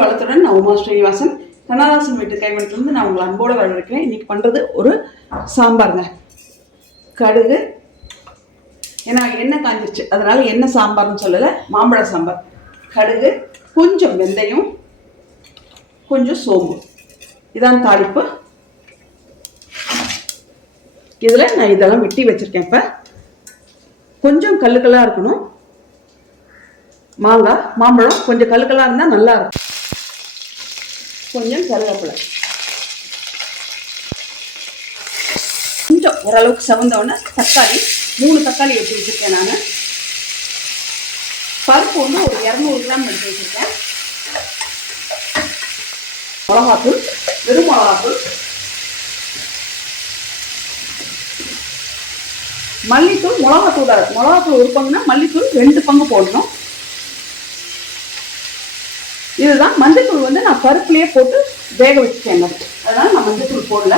வளத்துடன் நான் உமா ஸ்ரீனிவாசன். கண்ணதாசன் வீட்டு கைவண்ணத்துலேருந்து நான் உங்களை அன்போடு வரவேற்கிறேன். இன்றைக்கி பண்ணுறது ஒரு சாம்பாருங்க. கடுகு, ஏன்னா எண்ணெய் காஞ்சிருச்சு, அதனால் என்ன சாம்பார்னு சொல்லலை, மாம்பழ சாம்பார். கடுகு, கொஞ்சம் வெந்தயம், கொஞ்சம் சோம்பு, இதான் தாளிப்பு. இதில் நான் இதெல்லாம் வெட்டி வச்சுருக்கேன். இப்போ கொஞ்சம் கல்லுக்கல்லாக இருக்கணும். மாங்காய், மாம்பழம் கொஞ்சம் கல்லுக்கல்லாக இருந்தால் நல்லா இருக்கும். கொஞ்சம் கருவேப்பிலை, கொஞ்சம் ஓரளவுக்கு செவந்தோடனே தக்காளி, 3 தக்காளி எடுத்து வச்சுருக்கேன். நான் பருப்பு ஒன்று ஒரு 200 கிராம் எடுத்து வச்சுருக்கேன். மிளகாத்தூள், வெறும் மிளகாத்தூள், மல்லித்தூள், மிளகாத்தூள் 1 பங்குனா மல்லித்தூள் 2 பங்கு போடணும். இதுதான் மஞ்சத்தூள் வந்து நான் பருப்புலேயே போட்டு வேக வச்சுட்டேங்க, அதனால் நான் மஞ்சத்தூள் போடல.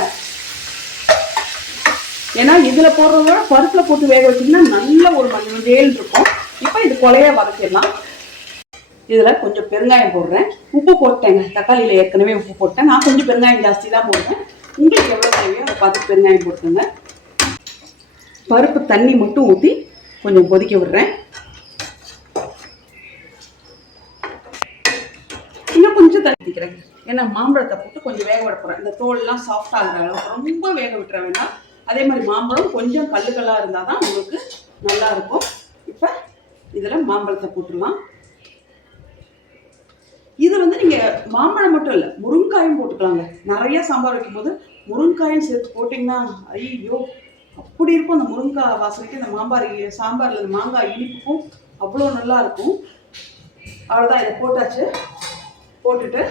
ஏன்னா இதில் போடுறதோட பருப்பில் போட்டு வேக வச்சிங்கன்னா நல்ல ஒரு மஞ்சள் இருக்கும். இப்போ இது கொலையாக வதக்கிடலாம். இதில் கொஞ்சம் பெருங்காயம் போடுறேன். உப்பு போட்டேங்க, தக்காளியில் ஏற்கனவே உப்பு போட்டேன். நான் கொஞ்சம் பெருங்காயம் ஜாஸ்தி தான் போடுறேன். உங்களுக்கு எவ்வளோ தேவையோ அதை பார்த்து பெருங்காயம் போட்டுங்க. பருப்பு தண்ணி மட்டும் ஊற்றி கொஞ்சம் கொதிக்க விடுறேன். இன்னும் கொஞ்சம் தண்ணி ஊற்றிக்கிறேன், ஏன்னா மாம்பழத்தை போட்டு கொஞ்சம் வேக விட போகிறேன். இந்த தோல்லாம் சாஃப்ட் ஆகிற அளவுக்கு ரொம்ப வேக விட்டுற வேண்டாம். அதே மாதிரி மாம்பழம் கொஞ்சம் கல்லுக்கல்லாக இருந்தால் தான் உங்களுக்கு நல்லா இருக்கும். இப்போ இதில் மாம்பழத்தை போட்டுடலாம். இது வந்து நீங்கள் மாம்பழம் மட்டும் இல்லை, முருங்காயும் போட்டுக்கலாங்க. நிறைய சாம்பார் வைக்கும்போது முருங்காயும் சேர்த்து போட்டிங்கன்னா ஐயோ அப்படி இருக்கும். அந்த முருங்காய் வாசனைக்கு இந்த சாம்பாரில் இந்த மாங்காய் இனிப்புக்கும் அவ்வளோ நல்லா இருக்கும். அவ்வளோதான், இதை போட்டாச்சு. போட்டுட்டு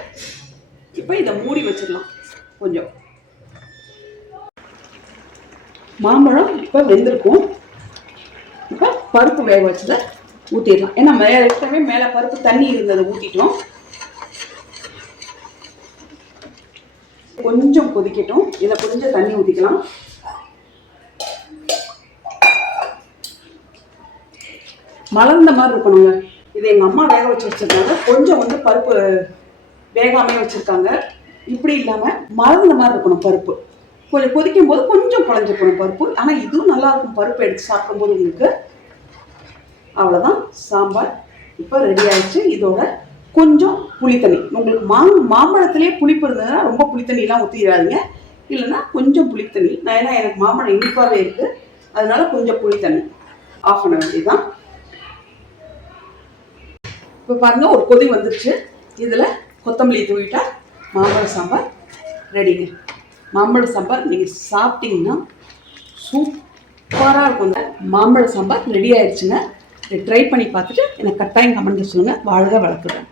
இப்போ இதை மூடி வச்சிடலாம். கொஞ்சம் மாம்பழம் இப்போ வெந்திருக்கும். இப்போ பருப்பு வேக வச்சதை ஊற்றிடலாம். ஏன்னா மேலே பருப்பு தண்ணி இருந்ததை ஊற்றிட்டோம். கொஞ்சம் கொதிக்கட்டும். இதில் கொஞ்சம் தண்ணி ஊற்றிக்கலாம். மலர்ந்த மாதிரி இருக்கணுங்க. இது எங்கள் அம்மா வேக வச்சு வச்சிருக்காங்க. கொஞ்சம் வந்து பருப்பு வேகாமே வச்சுருக்காங்க. இப்படி இல்லாமல் மலர்ந்த மாதிரி இருக்கணும் பருப்பு. கொஞ்சம் கொதிக்கும் போது கொஞ்சம் குழஞ்சிக்கணும் பருப்பு. ஆனால் இதுவும் நல்லா இருக்கும் பருப்பு எடுத்து சாப்பிடும்போது உங்களுக்கு. அவ்வளோதான், சாம்பார் இப்போ ரெடி ஆயிடுச்சு. இதோட கொஞ்சம் புளித்தண்ணி, உங்களுக்கு மாம்பழத்துலேயே புளிப்பு இருந்ததுன்னா ரொம்ப புளித்தண்ணிலாம் ஊற்றிடாதீங்க. இல்லைன்னா கொஞ்சம் புளித்தண்ணி. ஏன்னா எனக்கு மாம்பழம் இனிப்பாகவே இருக்குது, அதனால கொஞ்சம் புளித்தண்ணி ஆஃப் பண்ண வேண்டியதுதான். இப்போ பாருங்க, ஒரு கொதி வந்துருச்சு. இதில் கொத்தமல்லி தூவிட்டா மாம்பழ சாம்பார் ரெடிங்க. மாம்பழ சாம்பார் நீங்கள் சாப்பிட்டீங்கன்னா சூப்பராக இருக்கும். மாம்பழ சாம்பார் ரெடி ஆயிடுச்சுங்க. ட்ரை பண்ணி பார்த்துட்டு எனக்கு கட்டாயம் கமெண்ட்டில் சொல்லுங்கள். வாழ்க வளர்க்குறேன்.